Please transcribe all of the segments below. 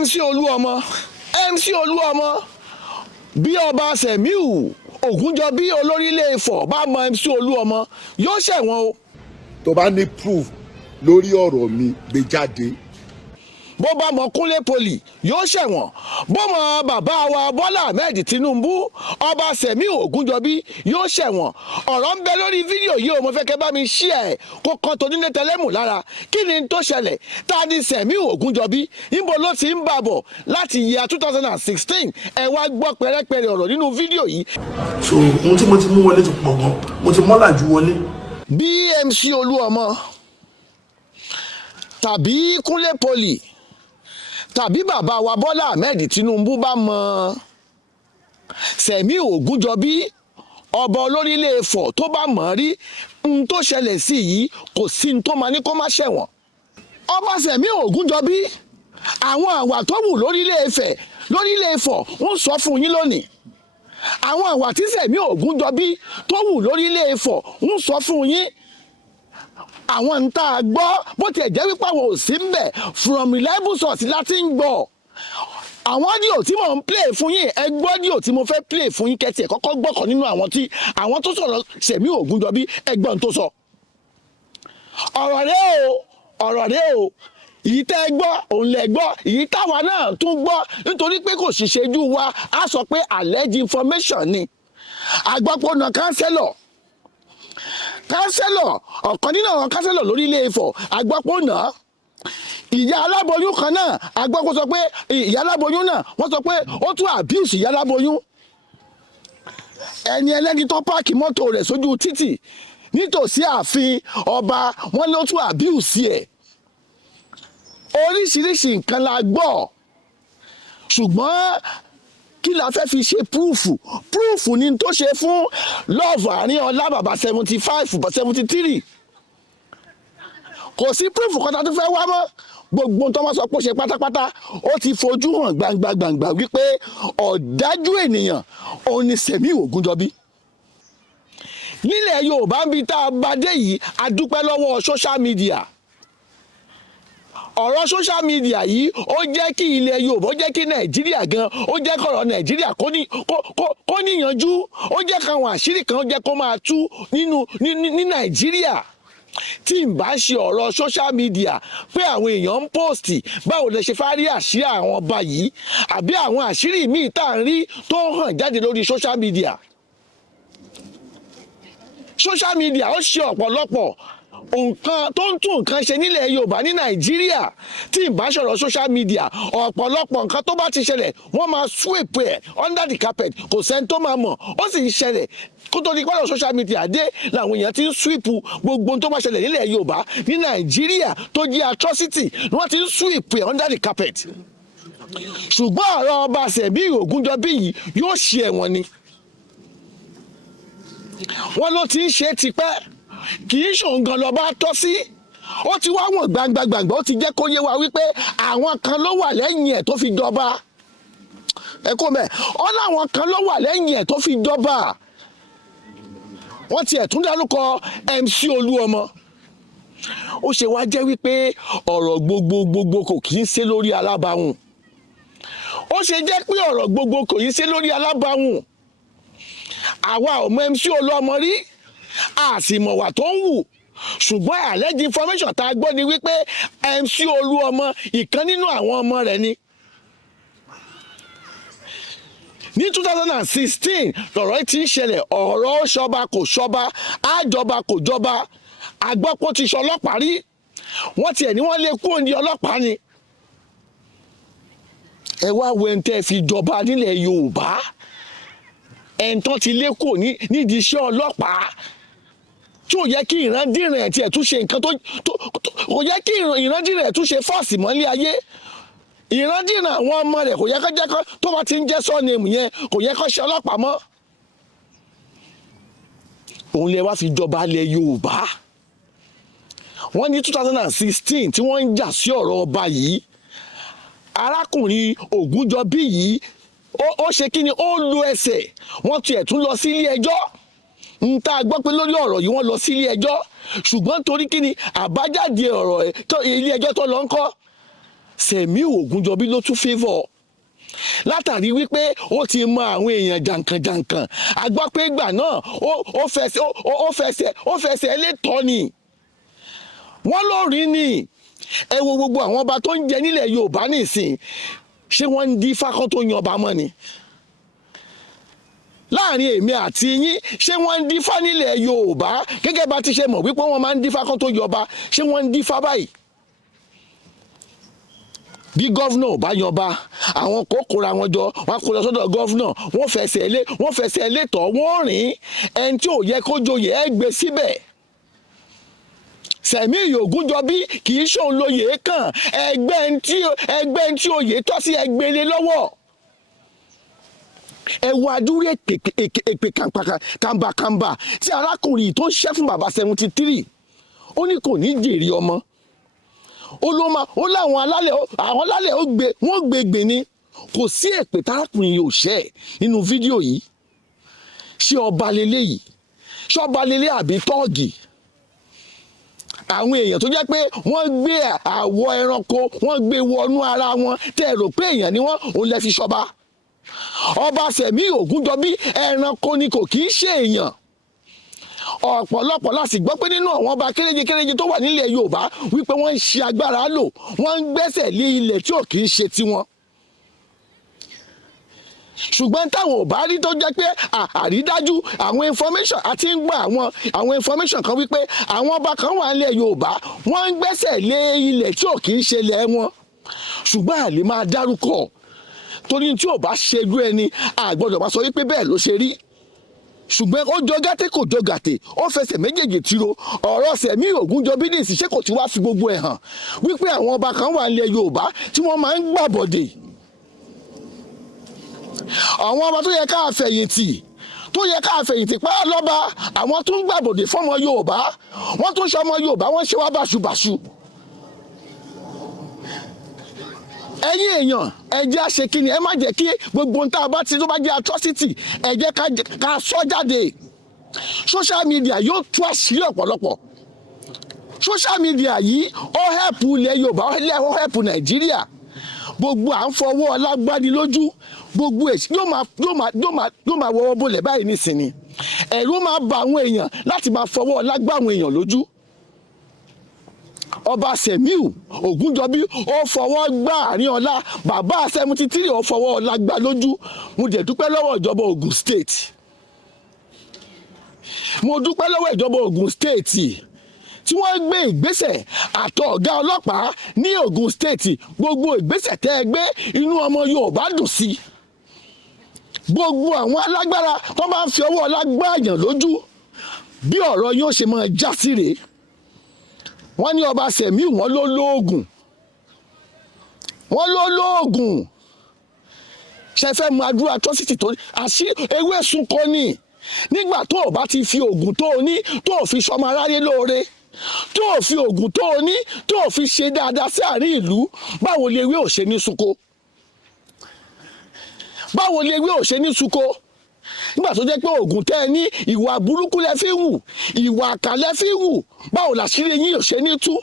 MC Oluomo bí ọba Sẹ̀míù Ògúnjọbí olórí Ilé Ifọ̀ bá mọ MC Oluomo yóò ṣẹ̀wọ̀n o. tó bá ní proof lórí ọ̀rọ̀ mi gbé jáde. bó bá mọ Kúnlé Poli yóò ṣẹ̀wọ̀n, bó mọ bàbá wa Bọ́lá Ahmed Tinubu ọba Sẹ̀míù Ògúnjọbí yóò ṣẹ̀wọ̀n. ọ̀rọ̀ ń bẹ lórí fídíò yìí o, mo fẹ́ kẹ́ bá mi share ẹ̀ kó kan tó nílé tẹlẹ́mù lára. kí ni tó ṣẹlẹ̀? ta ni Sẹ̀míù Ògúnjọbí? níbo ló ti ń bà bọ̀ láti year 2016? ẹ wá gbọ́ pẹ́rẹ́pẹ́rẹ́ ọ̀rọ̀ nínú fídíò yìí. so ohun tí mo ti mú wọlé ti pọ̀ gan, mo ti mọ́là ju wọlé. bí MC Oluomo tàbí Kúnlé Poli tàbí bàbá wa Bọ́lá Ahmed Tinubu bá mọ Sẹ̀míù Ògúnjọbí ọba olórí Ilé Ifọ̀ tó bá mọ̀ rí n tó ṣẹlẹ̀ sí yìí, kò sí n tó máa ní kó má ṣẹ̀wọ̀n. ọba Sẹ̀míù Ògúnjọbí àwọn àwà tó wù lórí Ilé Ifọ̀ ń sọ fún yín lónìí. àwọn àwà tí Sẹ̀míù Ògúnjọbí tó wù lórí Ilé Ifọ̀ ń sọ fún yín. àwọn ń tá a gbọ́ bó tiẹ̀ jẹ́ wípé àwọn ò sí ń bẹ̀ from reliable source láti ń gbọ́. àwọn ọ́díò tí mò ń play fún yín, ẹ gbọ́ ọ́díò tí mo fẹ́ play fún yín kẹ́tì ẹ̀ kọ́kọ́ gbọ́kàn nínú àwọn tó sọ̀rọ̀ Sẹ̀míù Ògúnjọbí, ẹgbọ́n tó sọ. ọ̀rọ̀ rẹ o èyí tẹ́ ẹ gbọ́ òun lẹ gbọ́, èyí táwa náà tún gbọ́ nítorí pé kò sì ṣejú wa á sọ pé alleged information ni. àgbàpọ̀ náà kánsẹ́lọ̀ ọ̀kan nínú àwọn kánsẹ́lọ̀ lórí Ilé Ifọ̀ àgbàpọ̀ náà. ìyá aláboyún kan náà àgbàpọ̀ sọ pé ìyá aláboyún náà wọ́n sọ pé ó tún abuse ìyá aláboyún. ẹni ẹlẹ́ni tó páàkì mọ́tò rẹ̀ sójú títì nítòsí ààfin ọba wọn ló tún abuse ẹ̀. oríṣiríṣi nǹkan la gbọ́, ṣùgbọ́n kí la fẹ́ fi ṣe púrúfù ni tó ṣe fún lọ́ọ̀fù àárín ọlá bàbá 75-73. kò sí púrúfù kan tá tó fẹ́ wá mọ́. gbogbo tó wọ́n sọ pé ó ṣe pátápátá ó ti fojú hàn gbangba wípé ọ̀dájú ènìyàn òun ni Sẹ̀míù Ògúnjọbí. nílẹ̀ Yorùbá ń bi tá a bá dé yìí, a dúpẹ́ lọ́wọ́ social media. ọ̀rọ̀ social media yìí ó jẹ́ kí ilẹ̀ Yorùbá, ó jẹ́ kí Nàìjíríà gan, ó jẹ́ kọ̀rọ̀ Nàìjíríà kó níyanjú, ó jẹ́ káwọn àṣírí kan ó jẹ́ kó máa tú ní Nàìjíríà. tí n bá ṣe ọ̀rọ̀ social media pé àwọn èèyàn ń post báwo lẹ ṣe fẹ́ rí àṣírí àwọn ọba yìí àbí àwọn àṣírí míì tá à ń rí tó hàn jáde lórí social media. social media ó ṣe ọ̀pọ̀lọpọ̀ nǹkan tó ń tún nǹkan ṣe nílẹ̀ Yorùbá ní Nàìjíríà. tí n bá ṣọ̀rọ̀ social media, ọ̀pọ̀lọpọ̀ nǹkan tó bá ti ṣẹlẹ̀ wọ́n máa sweep ẹ̀ under the carpet, kò sẹ́ni tó máa mọ̀. ó sì ń ṣẹlẹ̀ kó tó di pọ́lọ̀ social media dé làwọn èèyàn ti ń sweep gbogbo tó bá ṣẹlẹ̀ nílẹ̀ Yorùbá ní Nàìjíríà tó jẹ́ atrocity, wọ́n ti ń sweep ẹ̀ under the carpet. ṣùgbọ́n ọ̀rọ̀ ọba Sẹ̀míù Ògúnjọbí yìí yóò ṣe ẹ̀wọ̀n ni. wọ́n ló ti ń ṣe tipẹ́, kì í ṣòun gan lọ́ba tọ́ sí. ó ti wá wọn gbangba, ó ti jẹ́ kó yé wa wípé àwọn kan ló wà lẹ́yìn ẹ̀ tó fi dọba. ẹ kó mẹ́ ọ láwọn kan ló wà lẹ́yìn ẹ̀ tó fi dọba. wọ́n tiẹ̀ tún dárúkọ MC Oluomo. ó ṣe wá jẹ́ wípé ọ̀rọ̀ gbogbo kò kì í ṣe lórí alábàáhùn. ó ṣe jẹ́ pé ọ̀rọ̀ gbogbo kò í ṣe lórí alábàáhùn. àwa ò mọ MC Oluomo rí, a sì mọ̀ wà tó ń wù, ṣùgbọ́n alleged information tá a gbọ́ ni wípé MC Oluomo ìkan nínú àwọn ọmọ rẹ̀ ni. ní 2016 lọ̀rọ̀ ti ń ṣẹlẹ̀, ọ̀rọ̀ ṣọba kò ṣọba, àjọba kò jọba. àgbọ́pọ̀ ti ṣe ọlọ́pàá rí, wọ́n tiẹ̀ ní wọ́n lè kú òní ọlọ́pàá ni. ẹ wá wo ẹni tẹ́ fi jọba nílẹ̀ Yorùbá, ẹni tán ti lé kò nídìí iṣẹ́ ọlọ́pàá, tí ò yẹ kí ìrandíran ẹ̀ tiẹ̀ tún ṣe nǹkan tó kò yẹ kí ìrandíran ẹ̀ tún ṣe fọ́ọ̀sì mọ́lé ayé. ìrandíran àwọn ọmọ rẹ̀ kò yẹ kó jẹ́ kó tó bá ti ń jẹ́ sọ́ọ̀nìmù yẹn kò yẹ kó ṣe ọlọ́pàá mọ́. òun lè wá fi jọba ilẹ̀ Yorùbá. wọ́n ní 2016 tí wọ́n ń jà sí ọ̀rọ̀ ọba yìí, arákùnrin Ògúnjọbí yìí ó ṣe kí ni, ó lu ẹsẹ̀, wọ́n tiẹ̀ tún lọ sí ilé ẹjọ́. ń tá a gbọ́ pé lórí ọ̀rọ̀ yìí wọ́n lọ sí ilé ẹjọ́, ṣùgbọ́n torí kí ni àbájáde ọ̀rọ̀ ilé ẹjọ́ tó lọ ń kọ́ Sẹ̀míù Ògúnjọbí ló tún favour látàrí wípé ó ti mọ àwọn èèyàn jàǹkànjàǹkàn a gbọ́ pé ìgbà náà ó fẹsẹ̀ létọ́ ni wọ́n lórí ni ẹ wo gbogbo àwọn ọba tó ń jẹ nílẹ̀ Yorùbá nìsín ṣé wọ́n ń di fákọ́ tó yan ọba mọ́ ni láàrin èmi àti yín ṣé wọ́n ń di fá nílẹ̀ Yorùbá gẹ́gẹ́ bá ti ṣe mọ̀ wípé wọ́n máa ń di fákọ́ tó yọba ṣé wọ́n ń di fá báyìí bí gọ́vnà ò bá yanba àwọn kò kóra wọn jọ wọn kó lọ sọ́dọ̀ gọ́vnà wọ́n fẹsẹ̀ lé tọ̀ wọ́n rìn ẹni tí ò yẹ kó joyè ẹ gbé síbẹ̀ Sẹ̀míù Ògúnjọbí kì í ṣòun lóye kàn ẹgbẹ́ ń tí oyè tọ́ sí ẹgbẹ́lé lọ́wọ́ ẹ wo adúrú èpè kàǹbàkàǹbà tí arákùnrin tó ń ṣẹ́ fún bàbá 73 ó ní kò ní jèrè ọmọ ó láwọn alálẹ̀ wọ́n gbé ni kò sí èpè tárákùnrin yóò ṣẹ́ nínú fídíò yìí ṣé ọba lélẹ́yìí ṣé ọba lélẹ́ àbí tọ́ọ̀gì àwọn èèyàn tó jẹ́ pé wọ́n gbé àwọ̀ ẹranko wọ́n gbé wọnú ara wọn tẹ́ ẹ rò pé èèyàn ni wọ́n ò lẹ́ fi ṣọba ọba Sẹ̀míù Ògúnjọbí ẹranko ni kò kì í ṣe èèyàn ọ̀pọ̀lọpọ̀ la sì gbọ́ pé nínú àwọn ọba kéréje tó wà nílẹ̀ Yorùbá wípé wọ́n ń ṣe agbára lò wọ́n ń gbẹ́sẹ̀ lé ilẹ̀ tí ò kì í ṣe tiwọn ṣùgbọ́n táwọn ò bá rí tó jẹ́ pé àrídájú àwọn information àti ń gba àwọn information kan wípé àwọn ọba kan wà nílẹ̀ Yorùbá wọ́n ń gbẹ́sẹ̀ lé ilẹ̀ tí ò kì í ṣe lẹ̀ wọn ṣùgbọ́n àlè máa dárúkọ torí tí ò bá ṣejú ẹni àgbọ́dọ̀ bá sọ wípé bẹ́ẹ̀ ló ṣe rí ṣùgbọ́n ó jọ gàtẹ́ kò jọ gàtẹ́ ó fẹsẹ̀ méjèèjì tiro ọ̀rọ̀ Sẹ̀míù Ògúnjọbí ní ìsìṣẹ́ kò ti wá fi gbogbo ẹ̀ hàn wípé àwọn ọba kan wà nílẹ̀ Yorùbá tí wọ́n máa ń gbàbọ̀dè àwọn ọba tó yẹ ká fẹ̀yìntì pẹ́ lọ́ba àwọn tó ń gbàbọ̀dè fọ́mọ Yorùbá wọ́n tún ṣọmọ Yorùbá wọ́n ṣe wá báṣubàṣu ẹ̀yin èèyàn ẹ jẹ́ á ṣe kí ni ẹ má jẹ́ kí gbogbo ohun tá a bá ti tó bá jẹ́ atrocity ẹ jẹ́ ká sọ jáde social media yóò tú àṣírí ọ̀pọ̀lọpọ̀ social media yìí ó help ilẹ̀ Yorùbá ó help Nàìjíríà gbogbo à ń fọwọ́ ọlágbáni lójú gbogbo èsì yóò máa wọ́wọ́ bolẹ̀ báyìí nísìnyí ẹ̀rù máa ba àwọn èèyàn láti máa fọwọ́ ọlágbá àwọn èèyàn lójú ọba Sẹ̀míù Ògúnjọbí ó fọwọ́ gbá àárín ọlá bàbá 73 ó fọwọ́ ọlá gbá lójú mo dẹ̀ dúpẹ́ lọ́wọ́ ìjọba Ògùn state tí wọ́n gbé ìgbésẹ̀ àtọ̀ ọ̀gá ọlọ́pàá ní Ògùn state gbogbo ìgbésẹ̀ tẹ́ ẹ gbé inú ọmọ Yorùbá dùn sí gbogbo àwọn alágbára tó bá ń fi ọwọ́ ọlá gbá àyàn lójú bí ọ̀rọ̀ yóò ṣe máa já sí rèé wọ́n ní ọba Sẹ̀míù wọ́n ló lóògùn ṣe fẹ́ mú adúrà atrocity tó àṣírí ewé sunkọ ni nígbà tó o bá ti fi oògùn tó o ní tó o fi ṣọmọ aráyé lóore tó o fi oògùn tó o ní tó o fi ṣe dáadáa sí àárín ìlú báwo lè ewé ò ṣe ní sunko nígbà tó jẹ́ pé oògùn tẹ́ ẹ ní ìwà burúkú lẹ fi ń hù ìwà àkà lẹ fi ń hù báwo làṣírí yín ò ṣe ní tú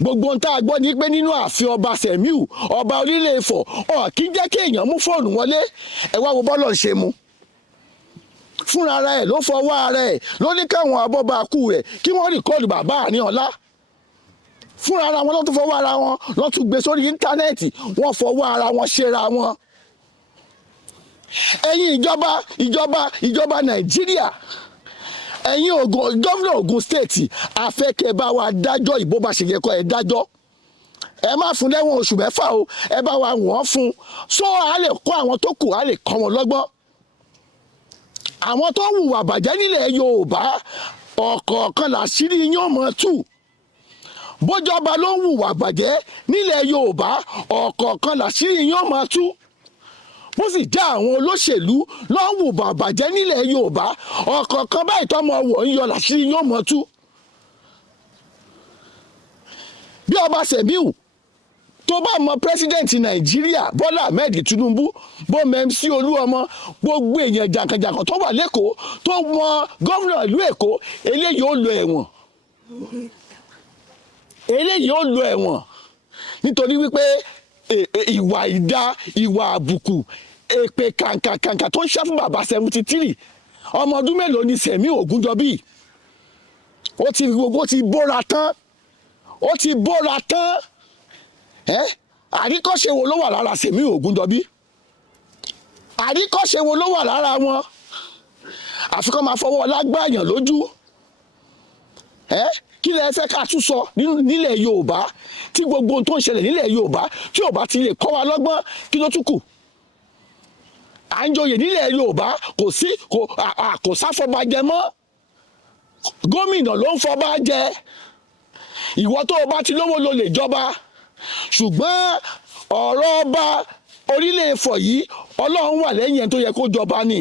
gbogbo ohun tá a gbọ́ ni pé nínú ààfin ọba Sẹ̀míù ọba orílẹ̀ Ifọ̀ kì í jẹ́ kí èèyàn mú fóònù wọlé ẹ wá wo bọ́lọ̀ ń ṣe mu fúnra ara ẹ̀ ló fọwọ́ ara ẹ̀ ló ní káwọn abọ́bakú rẹ̀ kí wọ́n rìkọ́ọ̀dù bàbá àní ọlá fúnra ara wọn ló tún fọwọ́ ara wọn ló tún gbé sórí íńtánẹ́ẹ̀tì wọ́n fọwọ́ ara wọn ṣera wọn ẹ̀yin ìjọba Nàìjíríà ẹ̀yin gọ́vnà Ògùn state afẹ́kẹ́ bá wa dájọ́ ìbò bá ṣe yẹ kọ́ ẹ dájọ́ ẹ má fún lẹ́wọ̀n oṣù 6 o ẹ bá wa wọ́n fún so a lè kọ́ àwọn tó kù a lè kọ́ wọn lọ́gbọ́n àwọn tó hùwà bàjẹ́ nílẹ̀ Yorùbá ọ̀kọ̀ọ̀kan làṣírí yín ó mọ̀ tú bójọba ló ń hùwà bàjẹ́ nílẹ̀ Yorùbá ọ̀kọ̀ọ̀kan làṣírí yín ó mọ̀ tú bó sì jẹ́ àwọn olóṣèlú ló ń hùwà bàjẹ́ nílẹ̀ Yorùbá ọ̀kọ̀ọ̀kan báyìí tọ́mọ wọ̀ ń yọ làṣírí yín ó mọ̀ tú bí ọba Sẹ̀míù tó bá mọ pírẹsidẹ́ǹtì Nàìjíríà Bọ́lá Ahmed Tinubu bó MC Olúọmọ gbogbo èèyàn jàǹkànjàǹkàn tó wà lẹ́kọ̀ọ́ tó mọ gómìnà ìlú Èkó eléyìí ó lọ ẹ̀wọ̀n nítorí wípé ìwà ìdá ìwà àbùkù èpè kàǹkàǹkà tó ń ṣẹ́ fún bàbá 73 ọmọ ọdún mélòó ni Sẹ̀mí Ògúnjọbí ó ti bóra tán àríkọ́ṣe wo ló wà lára Sẹ̀mí Ògúnjọbí àríkọ́ṣe wo ló wà lára wọn àfikọ́ máa fọwọ́ lágbàyàn lójú kí lẹ fẹ́ ká tún sọ nílẹ̀ Yorùbá tí gbogbo ohun tó ń ṣẹlẹ̀ nílẹ̀ Yorùbá tí ò bá ti lè kọ́ wa lọ́gbọ́n kí ló tún kù à ń joyè nílẹ̀ Yorùbá kò sáfọbàjẹ mọ́ gómìnà ló ń fọba jẹ ìwọ tó o bá ti lówó lo lè jọba ṣùgbọ́n ọ̀rọ̀ ọba orílẹ̀ Ifọ̀ yìí Ọlọ́run wà lẹ́yìn ẹni tó yẹ kó jọba ni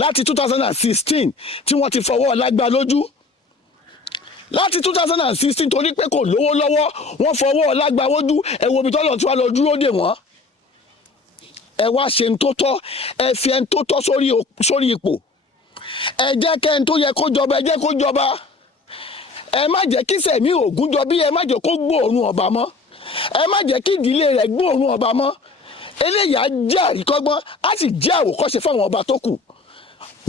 láti 2016 tí wọ́n ti fọwọ́ lágbá lójú láti 2016 torí pé kò lówó lọ́wọ́ wọ́n fọwọ́ lágbá lójú ẹ wo ibi tọ́lọ̀ tí wọ́n lọ dúró dè wọ́n ẹ wá ṣe ń tó tọ́ ẹ fi ẹni tó tọ́ sórí ipò ẹ jẹ́ kẹ́ni tó yẹ kó jọba ẹ jẹ́ kó jọba ẹ má jẹ́ kí Sẹ̀mí Ògúnjọbí ẹ má jẹ́ kó gbóòórùn ọba mọ́ ẹ má jẹ́ kí ìdílé rẹ̀ gbóòórùn ọba mọ́ eléyà jẹ́ àríkọ́gbọ́n á sì jẹ́ àwòkọ́ṣe fáwọn ọba tó kù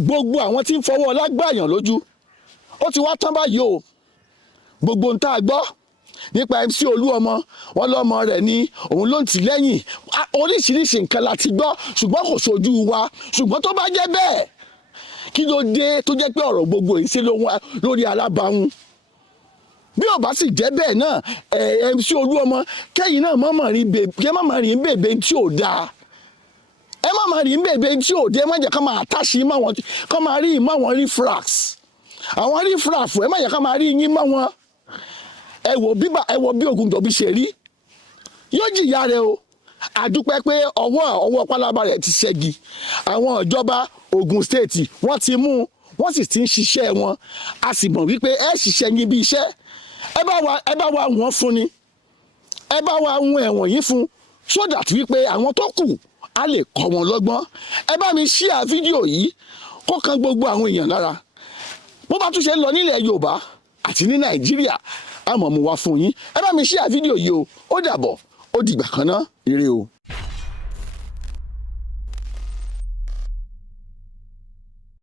gbogbo àwọn tí ń fọwọ́ lágbàyàn lójú ó ti wá tán báyìí o gbogbo ń tá a gbọ́ nípa MC Olúọmọ wọn lọ́mọ rẹ̀ ni òun ló ń tì lẹ́yìn oríṣiríṣi nǹkan la ti gbọ́ ṣùgbọ́n kò ṣojú wa ṣùgbọ́n tó bá jẹ́ bẹ́ẹ̀ kí ló dé tó jẹ́ pé ọ̀rọ̀ gbogbo yìí sí lórí alábàáhùn bí ó bá sì jẹ́ bẹ́ẹ̀ náà MC Olúọmọ kẹ́yìn náà má rìn bèbè tí ò dáa ẹ má máa rìn bèbè tí ò dé ẹ má jẹ́ ká máa àtàṣì má wọn ká máa rí ìmọ̀ àwọn refrax àwọn refrax ẹ má jẹ́ ká máa rí yín má wọn ẹ wo bí Ògúnjọbí ṣe rí yóò jìyà rẹ̀ o àdúpẹ́ pé ọwọ́ pálábá rẹ̀ ti ṣẹ́gi àwọn ìjọba Ògùn state wọ́n ti mú wọ́n sì ti ń ṣiṣẹ́ wọn a sì mọ̀ wípé ẹ ṣiṣẹ́ yín bí iṣẹ́ ẹ bá wa wọ́n fún ni ẹ bá wa wọ́n ẹ̀wọ̀n yín fún so that wípé àwọn tó kù a lè kọ́ wọn lọ́gbọ́n ẹ bá mi share fídíò yìí kó kan gbogbo àwọn èèyàn lára bó bá tún ṣe ń lọ nílẹ̀ Yorùbá àti ní Nàìjíríà a mọ̀ mú wá fún yín ẹ bá mi share fídíò yìí o ó dàbọ̀ ó dìgbà kan náà ire o.